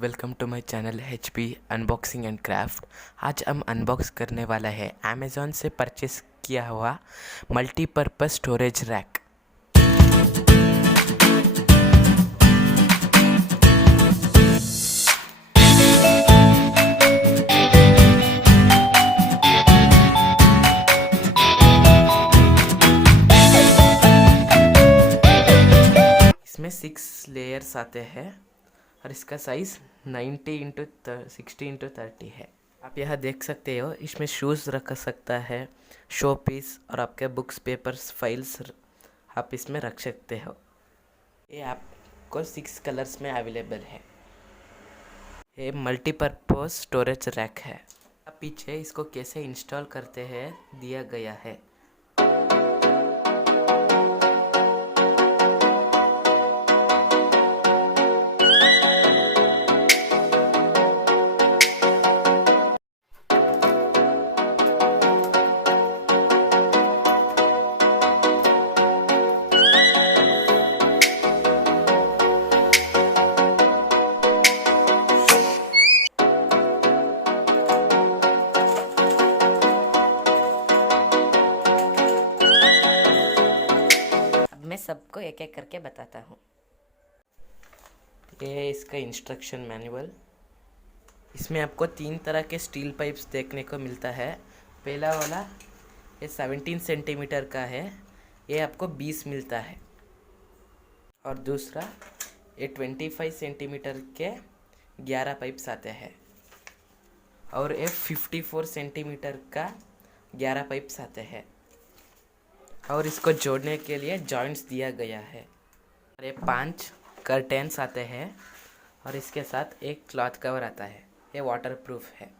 Welcome to my channel HP unboxing and craft. आज हम unbox करने वाला है अमेज़ॉन से परचेस किया हुआ मल्टीपर्पज़ स्टोरेज रैक। इसमें 6 लेयर्स आते हैं और इसका साइज़ 90 इंटू 60 इंटू 30 है। आप यहाँ देख सकते हो, इसमें शूज़ रख सकता है, शो पीस और आपके बुक्स, पेपर्स, फाइल्स आप इसमें रख सकते हो। ये आपको 6 कलर्स में अवेलेबल है। ये मल्टीपर्पज़ स्टोरेज रैक है। अब पीछे इसको कैसे इंस्टॉल करते हैं दिया गया है। मैं सबको एक एक करके बताता हूँ। ये है इसका इंस्ट्रक्शन मैनुअल। इसमें आपको 3 तरह के स्टील पाइप्स देखने को मिलता है। पहला वाला ये 17 सेंटीमीटर का है, ये आपको 20 मिलता है। और दूसरा ये 25 सेंटीमीटर के 11 पाइप्स आते हैं। और ये 54 सेंटीमीटर का 11 पाइप्स आते हैं। और इसको जोड़ने के लिए जॉइंट्स दिया गया है। और ये 5 कर्टेन्स आते हैं और इसके साथ एक क्लॉथ कवर आता है। ये वाटरप्रूफ है।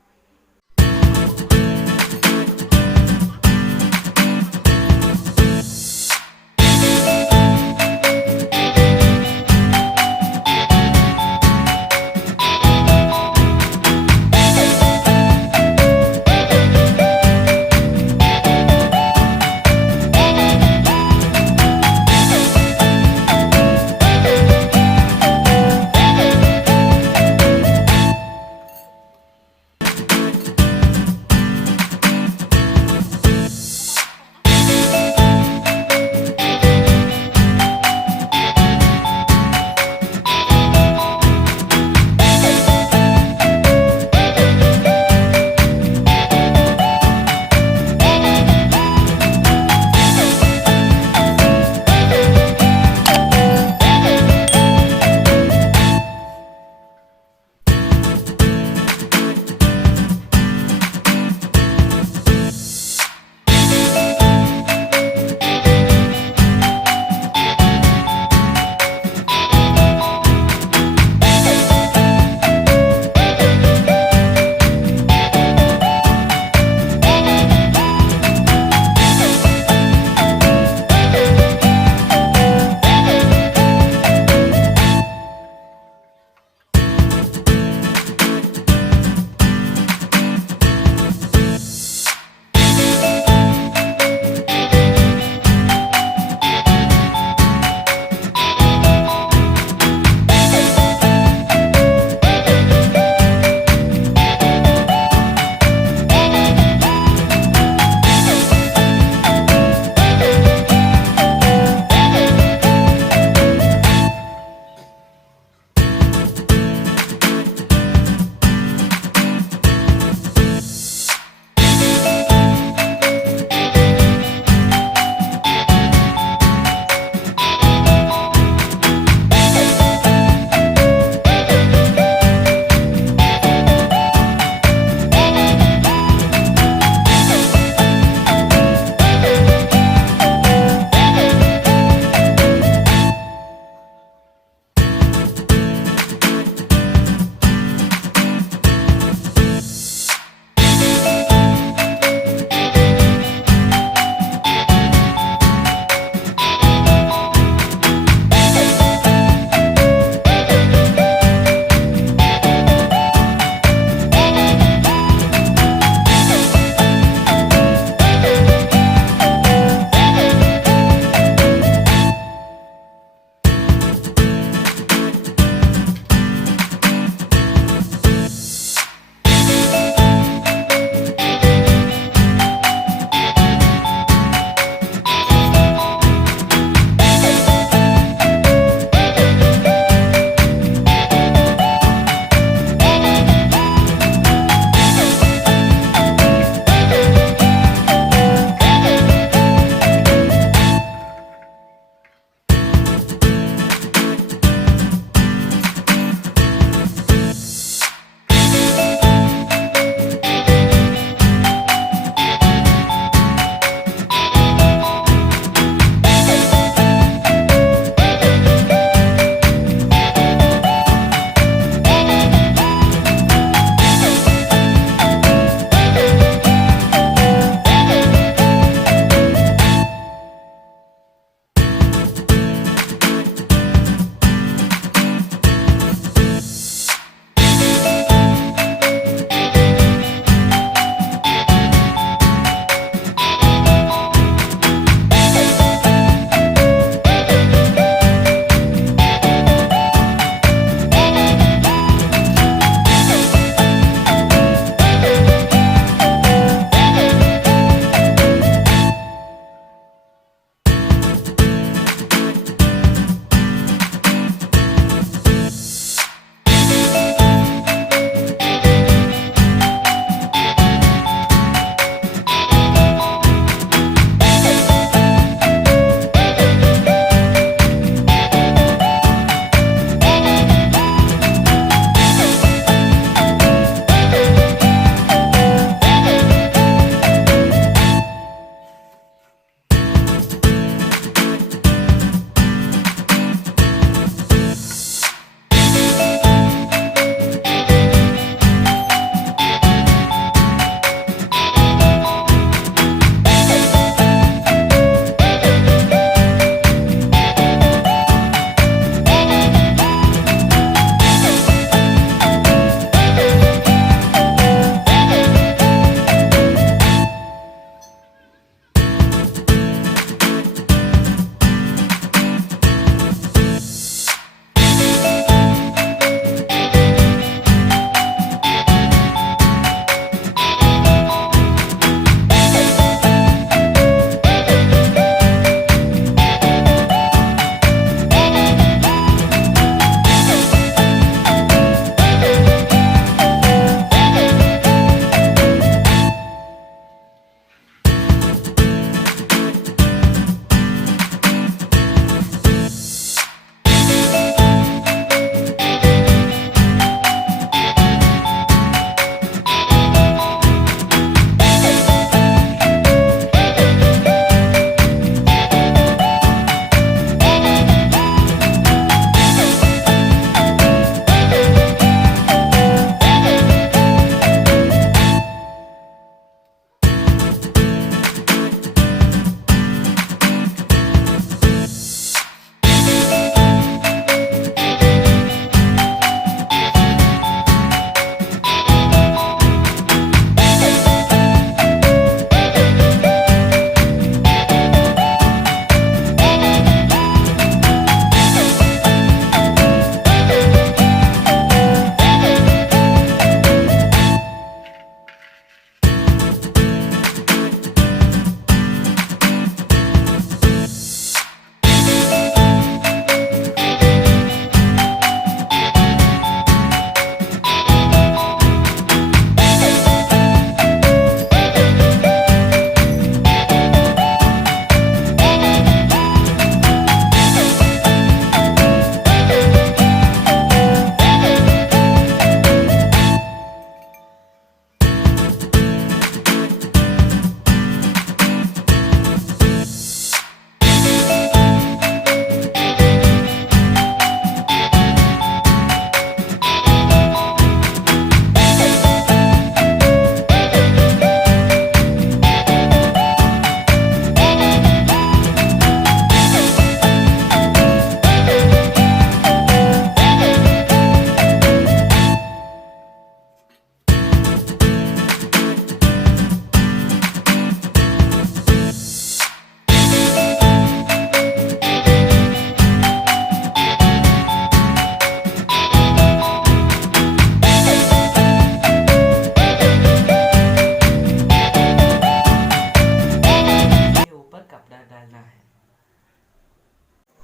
कपड़ा डालना है।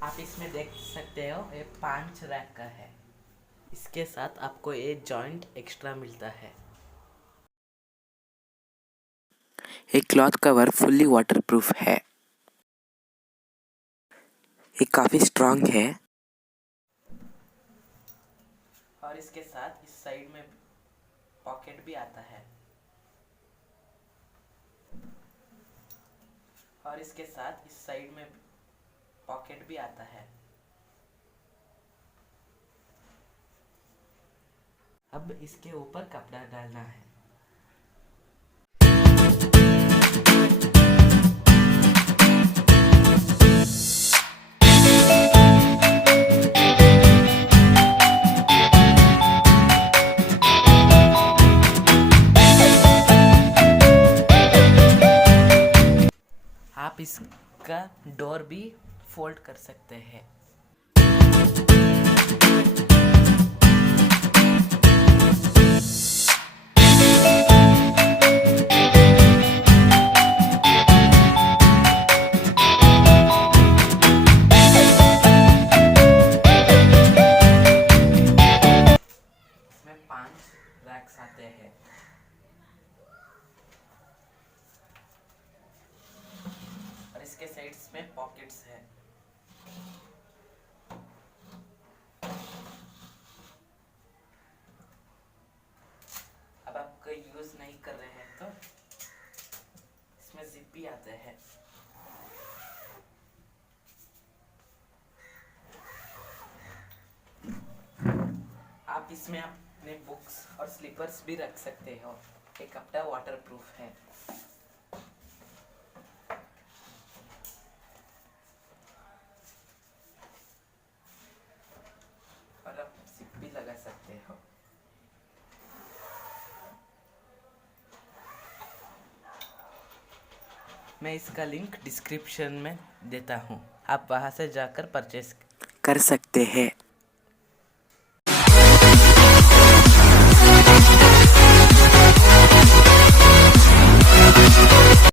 आप इसमें देख सकते हो ये 5 रैक का है। इसके साथ आपको ये जॉइंट एक्स्ट्रा मिलता है। ये क्लॉथ कवर फुल्ली वाटरप्रूफ है। ये काफ़ी स्ट्रांग है। और इसके साथ इस साइड में पॉकेट भी आता है। और इसके साथ इस साइड में पॉकेट भी आता है। अब इसके ऊपर कपड़ा डालना है। आप इसका डोर भी फोल्ड कर सकते हैं। इसमें 5 रैक्स आते हैं। और इसके साइड्स में पॉकेट्स है। अब आप कोई यूज नहीं कर रहे हैं तो इसमें जिप भी आते हैं। आप इसमें अपने बुक्स और स्लीपर्स भी रख सकते हो। ये कपड़ा वाटरप्रूफ है। और आप जिप भी लगा सकते हो। मैं इसका लिंक डिस्क्रिप्शन में देता हूँ, आप वहाँ से जाकर परचेस कर सकते हैं।